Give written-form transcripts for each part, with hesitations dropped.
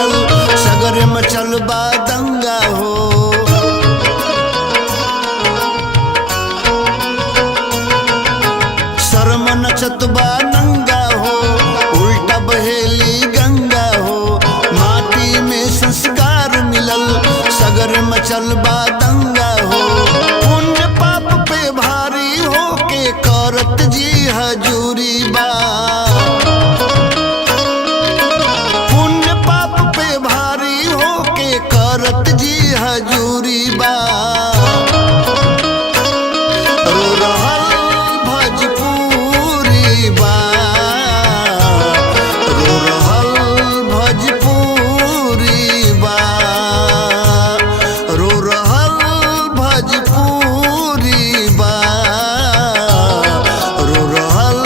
मिलल सगर मचल बा दंगा हो। शर्म नचत बा नंगा हो, उल्टा बहेली गंगा हो। माटी में संस्कार मिलल सगर मचल बा दंगा हो। पुण्य पाप पे भारी हो के करत जी हजूरी बा। पुण्य पाप पे भारी हो के करत जी हजूरी बा। रो रहल भोजपुरी बा, रो रहल भोजपुरी बा, रो रहल भोजपुरी बा, रो रहल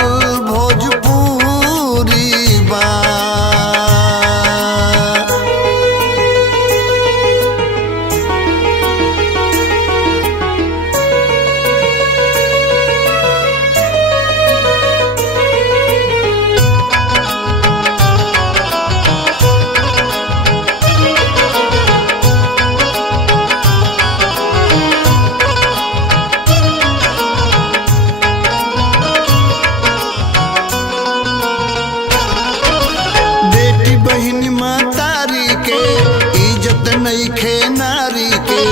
भोजपुरी बा। बेटी बहिन मातारी के इज्जत नइखे नारी के।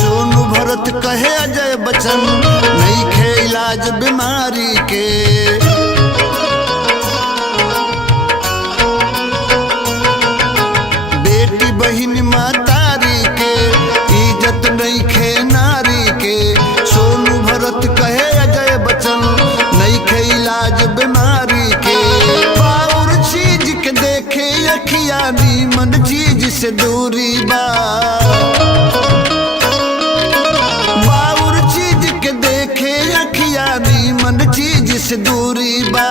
सोनू भरत कहे अजय बच्चन नइखे इलाज बीमारी के। बेटी बहिन मातारी के इज्जत नइखे नारी के। सोनू भरत कहे अजय बच्चन नइखे इलाज बीमारी के। बाउर चीज के देखे अखिया नीमन चीज से दूरी बा। बाउर चीज के देखे अखिया नीमन चीज से दूरी बा।